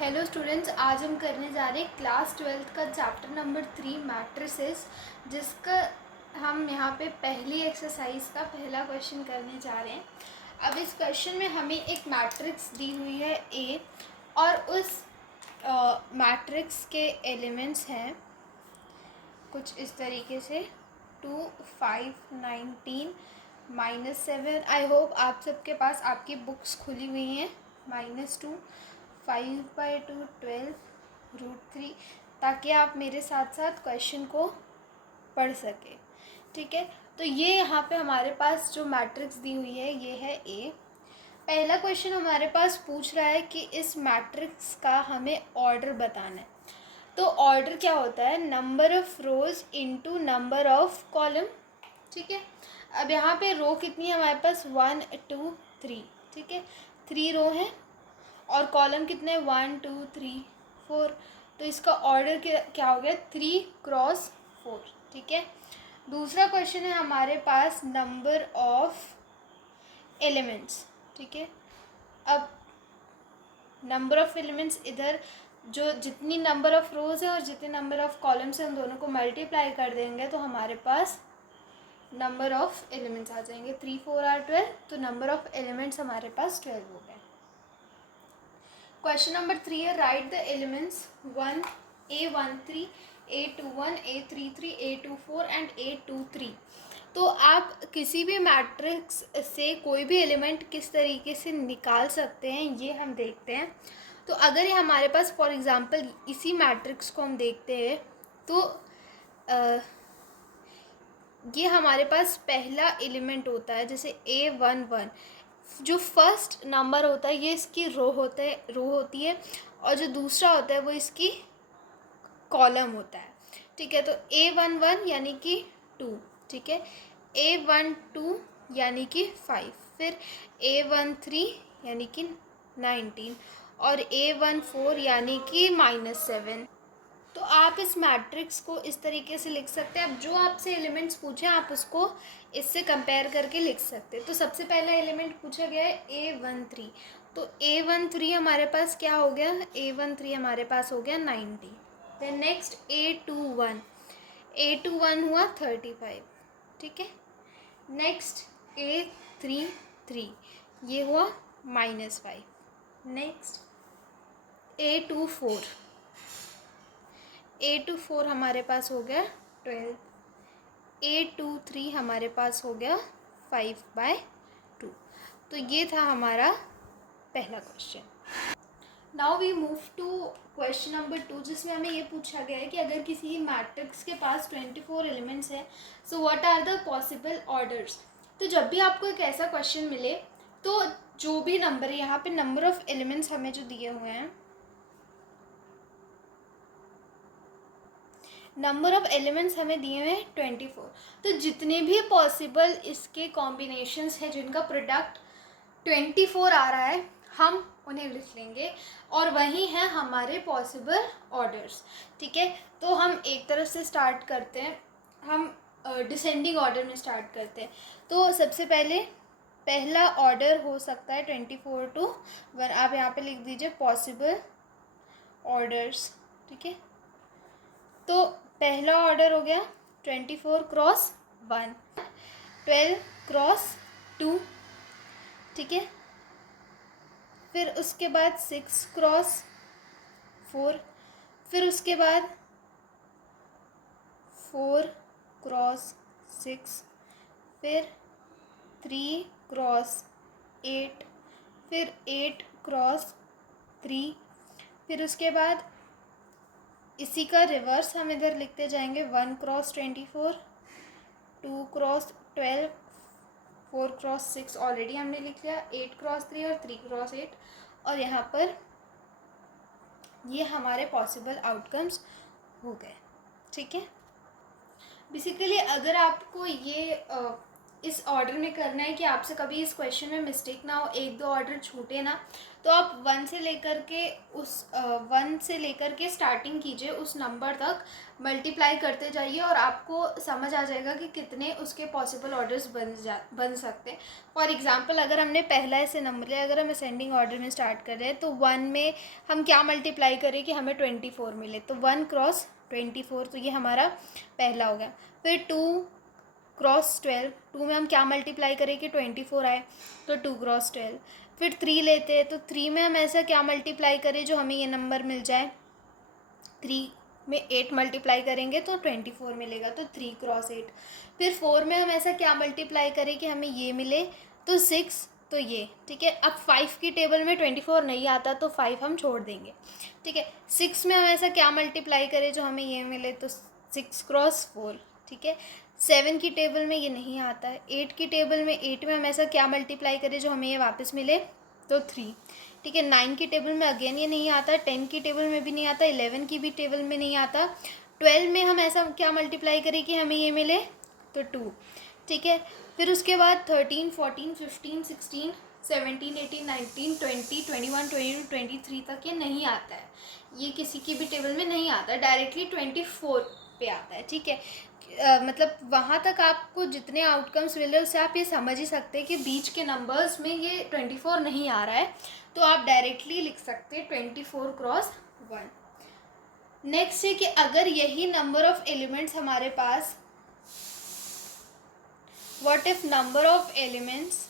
Hello students, आज हम करने जा रहे हैं क्लास 12th का चैप्टर नंबर 3 मैट्रिसेस, जिसका हम यहाँ पे पहली एक्सरसाइज का पहला क्वेश्चन करने जा रहे हैं। अब इस क्वेश्चन में हमें एक मैट्रिक्स दी हुई है ए, और उस मैट्रिक्स के एलिमेंट्स हैं कुछ इस तरीके से 2, 5, 19, -7। आई होप आप सबके पास आपकी बुक्स खुली हुई हैं। -2, 5/2, 12, √3, ताकि आप मेरे साथ साथ क्वेश्चन को पढ़ सकें। ठीक है, तो ये यहाँ पे हमारे पास जो मैट्रिक्स दी हुई है ये है ए। पहला क्वेश्चन हमारे पास पूछ रहा है कि इस मैट्रिक्स का हमें ऑर्डर बताना है। तो ऑर्डर क्या होता है? Number of rose into number of column. ठीक है, अब यहाँ पे रो कितनी है हमारे पास? 1, 2, 3। ठीक है, 3 रो हैं और कॉलम कितने? 1, 2, 3, 4। तो इसका ऑर्डर क्या हो गया? 3x4। ठीक है, दूसरा क्वेश्चन है हमारे पास नंबर ऑफ एलिमेंट्स। ठीक है, अब नंबर ऑफ एलिमेंट्स इधर जो जितनी नंबर ऑफ रोज़ है और जितने नंबर ऑफ कॉलम्स हैं उन दोनों को मल्टीप्लाई कर देंगे तो हमारे पास नंबर ऑफ एलिमेंट्स आ जाएंगे। 3, 4 और 12, तो नंबर ऑफ एलिमेंट्स हमारे पास 12 हो गए। क्वेश्चन नंबर 3 है, right the elements 1, A13, A21, A33, A24 and A23। तो आप किसी भी मैट्रिक्स से कोई भी एलिमेंट किस तरीके से निकाल सकते हैं ये हम देखते हैं। तो अगर ये हमारे पास फॉर एग्जांपल इसी मैट्रिक्स को हम देखते हैं तो ये हमारे पास पहला एलिमेंट होता है, जैसे A11 जो फर्स्ट नंबर होता है ये इसकी रो होती है, और जो दूसरा होता है वो इसकी कॉलम होता है। ठीक है, तो A11 यानी कि 2। ठीक है, A12 यानी कि 5, फिर A13 यानी कि 19 और A14 यानी कि -7। तो आप इस मैट्रिक्स को इस तरीके से लिख सकते हैं। अब जो आपसे एलिमेंट्स पूछे आप उसको इससे कंपेयर करके लिख सकते हैं। तो सबसे पहला एलिमेंट पूछा गया है A13, तो A13 हमारे पास क्या हो गया? A13 हमारे पास हो गया 90। देन नेक्स्ट A21 हुआ 35। ठीक है, नेक्स्ट A33 ये हुआ -5। नेक्स्ट A24 हमारे पास हो गया 12। A23 हमारे पास हो गया 5/2। तो ये था हमारा पहला question. Now we move to question number 2, जिसमें हमें ये पूछा गया है कि अगर किसी मैट्रिक्स के पास 24 एलिमेंट्स हैं, so what are the possible orders. तो जब भी आपको एक ऐसा क्वेश्चन मिले तो जो भी नंबर है, यहाँ पे नंबर ऑफ एलिमेंट्स हमें जो दिए हुए हैं, नंबर ऑफ एलिमेंट्स हमें दिए हुए हैं 24। तो जितने भी पॉसिबल इसके कॉम्बिनेशंस हैं जिनका प्रोडक्ट 24 आ रहा है हम उन्हें लिख लेंगे, और वही हैं हमारे पॉसिबल ऑर्डर्स। ठीक है, तो हम एक तरफ से स्टार्ट करते हैं, हम डिसेंडिंग ऑर्डर में स्टार्ट करते हैं। तो सबसे पहले पहला ऑर्डर हो सकता है 24 to 1। आप यहाँ पे लिख दीजिए पॉसिबल ऑर्डर्स। ठीक है, तो पहला ऑर्डर हो गया 24x1, 12x2। ठीक है, फिर उसके बाद 6x4, फिर उसके बाद 4x6, फिर 3x8, फिर 8x3, फिर उसके बाद इसी का रिवर्स हम इधर लिखते जाएंगे 1x24, 2x12, 4x6 ऑलरेडी हमने लिख लिया, 8x3 और 3x8, और यहाँ पर ये हमारे पॉसिबल आउटकम्स हो गए। ठीक है, बेसिकली अगर आपको ये इस ऑर्डर में करना है कि आपसे कभी इस क्वेश्चन में मिस्टेक ना हो, एक दो ऑर्डर छूटे ना। तो आप वन से लेकर के स्टार्टिंग कीजिए, उस नंबर तक मल्टीप्लाई करते जाइए और आपको समझ आ जाएगा कि कितने उसके पॉसिबल ऑर्डर्स बन सकते हैं। फॉर एग्जांपल अगर हमने पहला ऐसे नंबर लिया, अगर हम असेंडिंग ऑर्डर में स्टार्ट कर रहे हैं तो वन में हम क्या मल्टीप्लाई करें कि हमें 24 मिले, तो 1 क्रॉस 24, तो ये हमारा पहला हो गया। फिर 2 क्रॉस 12, 2 में हम क्या मल्टीप्लाई करें कि 24 आए, तो 2 क्रॉस 12। फिर 3 लेते हैं, तो 3 में हम ऐसा क्या मल्टीप्लाई करें जो हमें ये नंबर मिल जाए, 3 में 8 मल्टीप्लाई करेंगे तो 24 मिलेगा, तो 3 क्रॉस 8। फिर 4 में हम ऐसा क्या मल्टीप्लाई करें कि हमें ये मिले, तो 6, तो ये ठीक है। अब 5 की टेबल में 24 नहीं आता तो 5 हम छोड़ देंगे, ठीक है। 6 में हम ऐसा क्या मल्टीप्लाई करें जो हमें ये मिले, तो 6 क्रॉस 4, ठीक है। 7 की टेबल में ये नहीं आता है। 8 की टेबल में 8 में हम ऐसा क्या मल्टीप्लाई करें जो हमें ये वापस मिले, तो 3, ठीक है। 9 की टेबल में अगेन ये नहीं आता, 10 की टेबल में भी नहीं आता, 11 की भी टेबल में नहीं आता। 12 में हम ऐसा क्या मल्टीप्लाई करें कि हमें ये मिले, तो 2, ठीक है। फिर उसके बाद 13, 14, 15, 16, 17, 18, 19, 20, 21, 22, 23 तक ये नहीं आता है। ये किसी की भी टेबल में नहीं आता, डायरेक्टली 24 पे आता है, ठीक है। मतलब वहाँ तक आपको जितने आउटकम्स मिले उससे आप ये समझ ही सकते हैं कि बीच के नंबर्स में ये 24 नहीं आ रहा है, तो आप डायरेक्टली लिख सकते हैं 24 क्रॉस 1। नेक्स्ट है कि अगर यही नंबर ऑफ एलिमेंट्स हमारे पास, what if number of elements,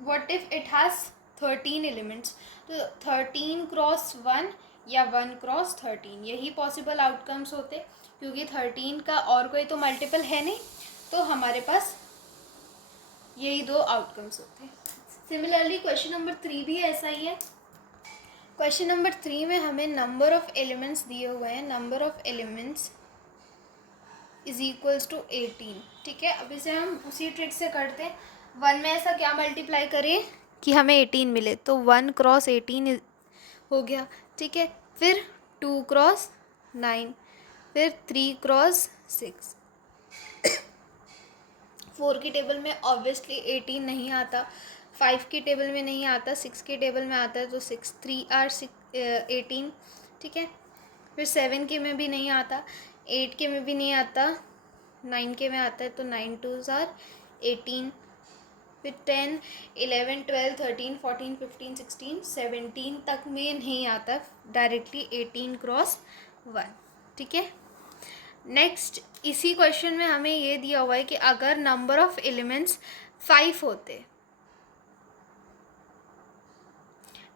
what if it has 13 elements, तो 13 क्रॉस 1 या 1 क्रॉस 13, यही पॉसिबल आउटकम्स होते, क्योंकि 13 का और कोई तो मल्टीपल है नहीं, तो हमारे पास यही दो आउटकम्स होते हैं। सिमिलरली क्वेश्चन नंबर 3 भी ऐसा ही है। क्वेश्चन नंबर 3 में हमें नंबर ऑफ एलिमेंट्स दिए हुए हैं, number of elements is equals to 18, ठीक है। अब इसे हम उसी ट्रिक से करते हैं। 1 में ऐसा क्या मल्टीप्लाई करें कि हमें 18 मिले, तो 1 क्रॉस 18 हो गया, ठीक है। फिर 2 क्रॉस 9, फिर 3 क्रॉस 6। 4 की टेबल में ऑब्वियसली 18 नहीं आता, 5 की टेबल में नहीं आता, 6 की टेबल में आता है, तो 6 3 आर 18, ठीक है। फिर 7 के में भी नहीं आता, 8 के में भी नहीं आता, 9 के में आता है, तो 9 2s आर 18। फिर 10 11 12 13 14 15 16 17 तक में नहीं आता, डायरेक्टली 18 क्रॉस 1, ठीक है। नेक्स्ट इसी क्वेश्चन में हमें ये दिया हुआ है कि अगर नंबर ऑफ एलिमेंट्स 5 होते,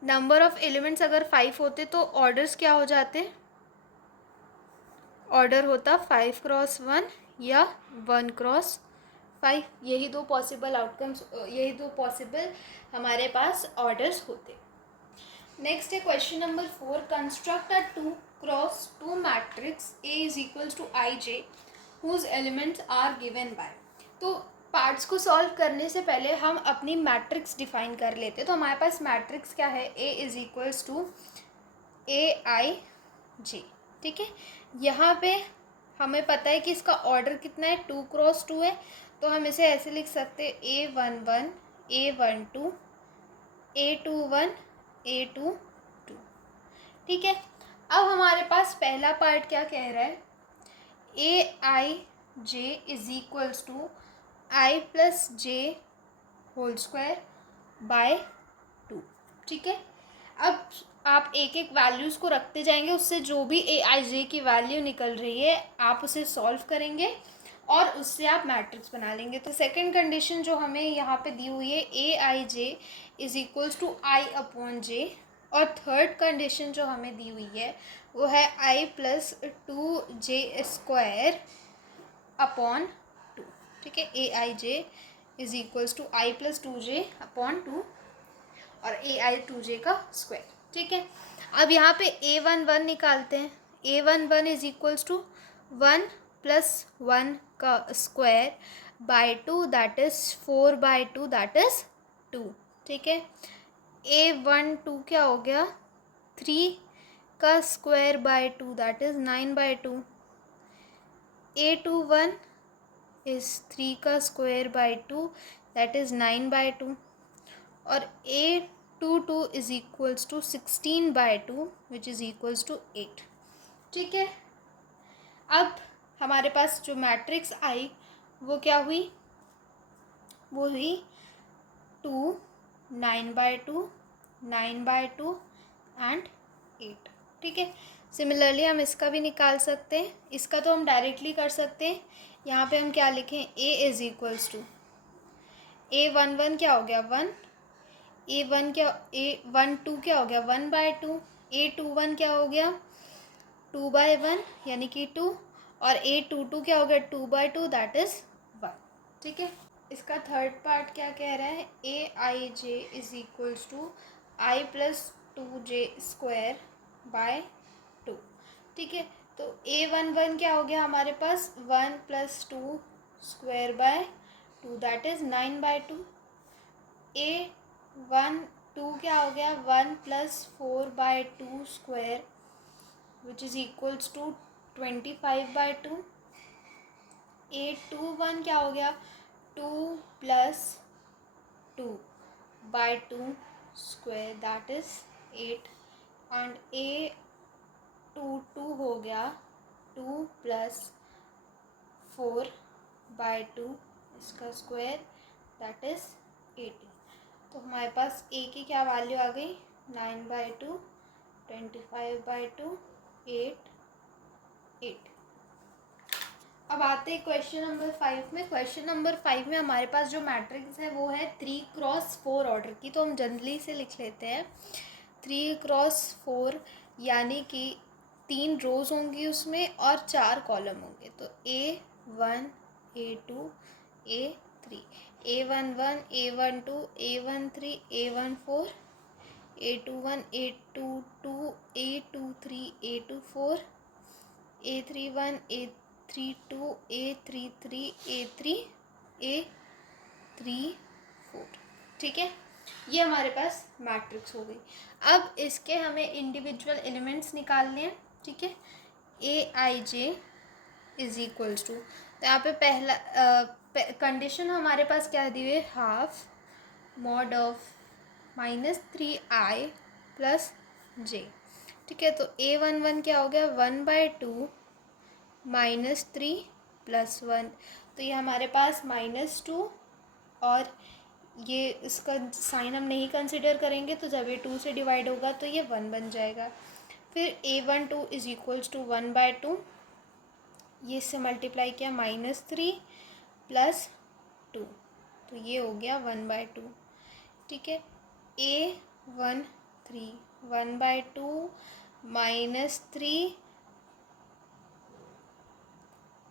नंबर ऑफ एलिमेंट्स अगर 5 होते तो ऑर्डर्स क्या हो जाते, ऑर्डर होता 5 क्रॉस 1 या 1 क्रॉस 5, यही दो पॉसिबल आउटकम्स, यही दो पॉसिबल हमारे पास ऑर्डर्स होते। नेक्स्ट है question number 4, construct a 2 cross 2 matrix A is equals to IJ whose elements are given by. तो पार्ट्स को सॉल्व करने से पहले हम अपनी मैट्रिक्स डिफाइन कर लेते हैं। तो हमारे पास मैट्रिक्स क्या है, A is equals to AIJ, ठीक है। यहाँ पे हमें पता है कि इसका ऑर्डर कितना है, 2 क्रॉस 2 है, तो हम इसे ऐसे लिख सकते हैं A11 A12 A21 A22, ठीक है। अब हमारे पास पहला पार्ट क्या कह रहा है, AIJ is equals to I plus J whole square by 2, ठीक है। अब आप एक एक वैल्यूज़ को रखते जाएंगे, उससे जो भी AIJ की वैल्यू निकल रही है आप उसे सॉल्व करेंगे और उससे आप मैट्रिक्स बना लेंगे। तो सेकंड कंडीशन जो हमें यहाँ पे दी हुई है, AIJ is equals to I upon J, और थर्ड कंडीशन जो हमें दी हुई है वो है I plus 2J square upon 2, ठीक है। AIJ is equals to I plus 2J upon 2 और AI2J का स्क्वायर, ठीक है। अब यहाँ पे A11 निकालते हैं, A11 is equals to 1 plus 1 का square by 2, that is 4 by 2, that is 2, ठीक है। A12 क्या हो गया, 3 का square by 2, that is 9 by 2। A21 is 3 का square by 2 that is 9 by 2 और A22 is equals to 16 by 2 which is equals to 8। ठीक है, अब हमारे पास जो मैट्रिक्स आई वो क्या हुई, वो हुई 2, 9 बाय 2, 9 बाय 2 एंड 8। ठीक है, सिमिलरली हम इसका भी निकाल सकते हैं, इसका तो हम डायरेक्टली कर सकते हैं। यहाँ पे हम क्या लिखें, A is equals to A11 क्या हो गया 1, A1 क्या, A12 क्या हो गया 1 बाय 2, A21 क्या हो गया 2 बाय 1 यानी कि 2 और A22 क्या हो गया 2 बाय 2 दैट इज़ 1। ठीक है, इसका थर्ड पार्ट क्या कह रहा है, AIJ is equals to I plus 2J square by 2। ठीक है, तो A11 क्या हो गया हमारे पास 1 plus 2 square by 2 that is 9 by 2। A12 क्या हो गया 1 plus 4 by 2 square which is equals to 25 by 2। A21 क्या हो गया 2 plus 2 by 2 square that is 8 and A22 हो गया 2 प्लस 4 बाय 2 इसका स्क्वायर दैट इज़ 18। तो हमारे पास A की क्या वैल्यू आ गई 9 बाय 2, 25 बाय 2, 8, 8। अब आते हैं क्वेश्चन नंबर 5 में। क्वेश्चन नंबर 5 में हमारे पास जो मैट्रिक्स है वो है 3x4 ऑर्डर की, तो हम जल्दी से लिख लेते हैं 3x4 यानी कि 3 रोज़ होंगी उसमें और 4 कॉलम होंगे। तो A1, A2, A3, A11, A12, A13, A14, A21, A22, A23, A24, A31, A32, A33, A3, A34। ठीक है, ये हमारे पास मैट्रिक्स हो गई। अब इसके हमें इंडिविजुअल एलिमेंट्स निकालने हैं। ठीक है, AIJ इज़ इक्वल्स टू, तो यहाँ पे पहला कंडीशन हमारे पास क्या दी हुई है, half mod of -3i plus j। ठीक है, तो A11 क्या हो गया 1 बाय 2 -3 प्लस 1, तो ये हमारे पास -2 और ये इसका साइन हम नहीं कंसिडर करेंगे, तो जब ये 2 से डिवाइड होगा तो ये 1 बन जाएगा। फिर A12 is equals to 1 bye 2, ये इससे मल्टीप्लाई किया -3 प्लस 2, तो ये हो गया 1 बाय 2। ठीक है, A13 1 बाय 2 -3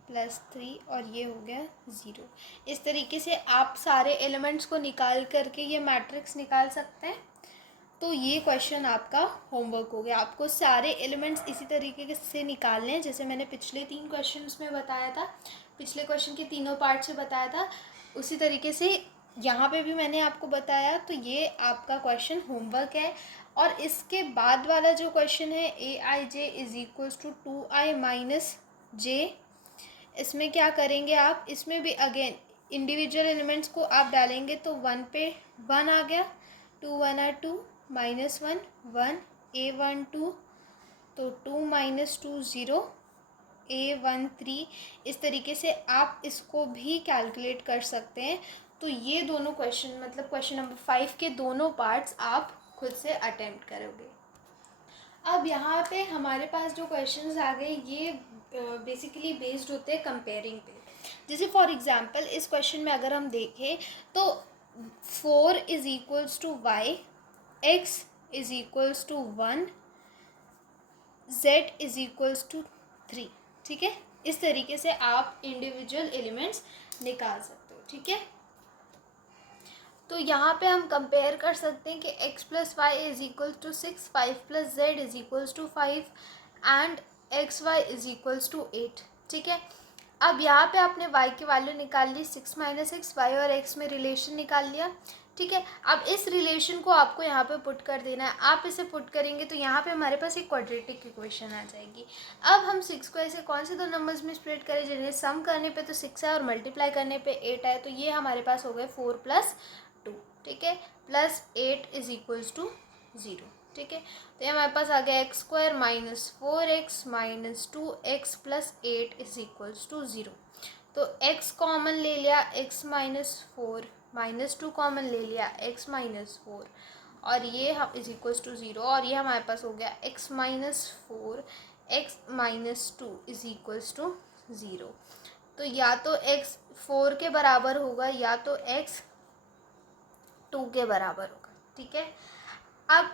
प्लस 3 और ये हो गया 0। इस तरीके से आप सारे एलिमेंट्स को निकाल करके ये मैट्रिक्स निकाल सकते हैं। तो ये क्वेश्चन आपका होमवर्क हो गया, आपको सारे एलिमेंट्स इसी तरीके से निकालने हैं जैसे मैंने पिछले 3 क्वेश्चंस में बताया था, पिछले क्वेश्चन के तीनों पार्ट से बताया था, उसी तरीके से यहाँ पे भी मैंने आपको बताया। तो ये आपका क्वेश्चन होमवर्क है। और इसके बाद वाला जो क्वेश्चन है AIJ is equals to 2i minus j, इसमें क्या करेंगे आप, इसमें भी अगेन इंडिविजुअल एलिमेंट्स को आप डालेंगे तो 1 पे 1 आ गया, 2 1 आर 2 -1 1 A12 तो 2 -2 0 A13। इस तरीके से आप इसको भी कैलकुलेट कर सकते हैं। तो ये दोनों क्वेश्चन मतलब क्वेश्चन नंबर 5 के दोनों पार्ट्स आप खुद से अटेम्प्ट करोगे। अब यहाँ पे हमारे पास जो क्वेश्चंस आ गए ये बेसिकली बेस्ड होते हैं कंपेयरिंग पे। जैसे फॉर एग्जांपल इस क्वेश्चन में अगर हम देखें तो 4 is equals to y, x is equals to 1, z is equals to 3। ठीक है, इस तरीके से आप इंडिविजुअल एलिमेंट्स निकाल सकते हो। ठीक है, तो यहाँ पे हम कंपेयर कर सकते हैं कि x plus y is equals to 6, 5 plus z is equals to 5 and x y is equals to 8। ठीक है, अब यहाँ पे आपने y की वैल्यू निकाल ली 6 - x, y और x में रिलेशन निकाल लिया। ठीक है। अब इस रिलेशन को आपको यहाँ पे पुट कर देना है। आप इसे पुट करेंगे तो यहाँ पे हमारे पास एक क्वाड्रेटिक इक्वेशन आ जाएगी। अब हम 6 को ऐसे कौन से दो नंबर्स में स्प्लिट करें जिन्हें सम करने पे तो 6 है और मल्टीप्लाई करने पे 8 है, तो ये हमारे पास हो गए 4 + 2, ठीक है, +8 = 0, ठीक है। तो ये हमारे पास आ गया x² - 4x - 2x + 8 = 0। तो x कॉमन ले लिया, x - 4 -2 कॉमन ले लिया, x - 4, और ये हम = 0, और ये हमारे पास हो गया x - 4 x - 2 = 0। तो या तो x 4 के बराबर होगा या तो x 2 के बराबर होगा, ठीक है। अब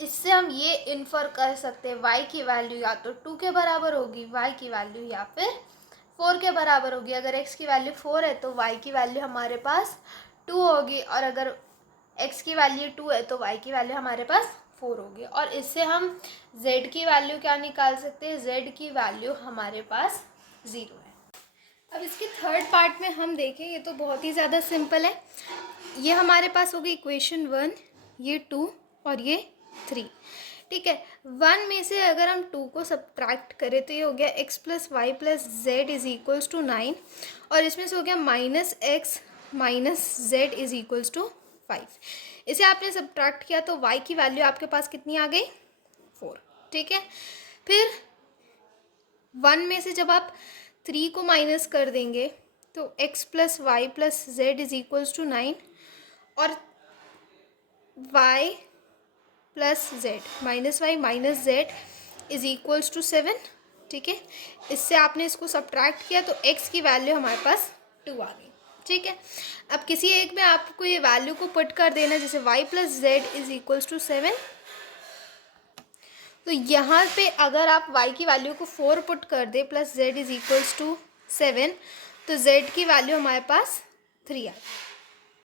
इससे हम ये इन्फर कर सकते हैं y की वैल्यू या तो 2 के बराबर होगी, y की वैल्यू या फिर 4 के बराबर होगी। अगर x की वैल्यू 4 है तो y की वैल्यू हमारे पास 2 होगी, और अगर x की वैल्यू 2 है तो y की वैल्यू हमारे पास 4 होगी। और इससे हम z की वैल्यू क्या निकाल सकते हैं, z की वैल्यू हमारे पास 0 है। अब इसके थर्ड पार्ट में हम देखें, ये तो बहुत ही ज़्यादा सिंपल है। ये हमारे पास होगी इक्वेशन 1, ये 2 और ये 3, ठीक है। 1 में से अगर हम 2 को सब्ट्रैक्ट करें तो ये हो गया x + y + z = 9, और इसमें से हो गया -x - z = 5। इसे आपने सब्ट्रैक्ट किया तो y की वैल्यू आपके पास कितनी आ गई, 4, ठीक है। फिर 1 में से जब आप 3 को माइनस कर देंगे तो x + y + z = 9, और y + z -y - z = 7, ठीक है। इससे आपने इसको सब्ट्रैक्ट किया तो x की वैल्यू हमारे पास 2 आ गई, ठीक है। अब किसी एक में आपको ये वैल्यू को पुट कर देना, जैसे y + z = 7, तो यहाँ पे अगर आप y की वैल्यू को 4 पुट कर दे + z = 7, तो z की वैल्यू हमारे पास 3 आ गई,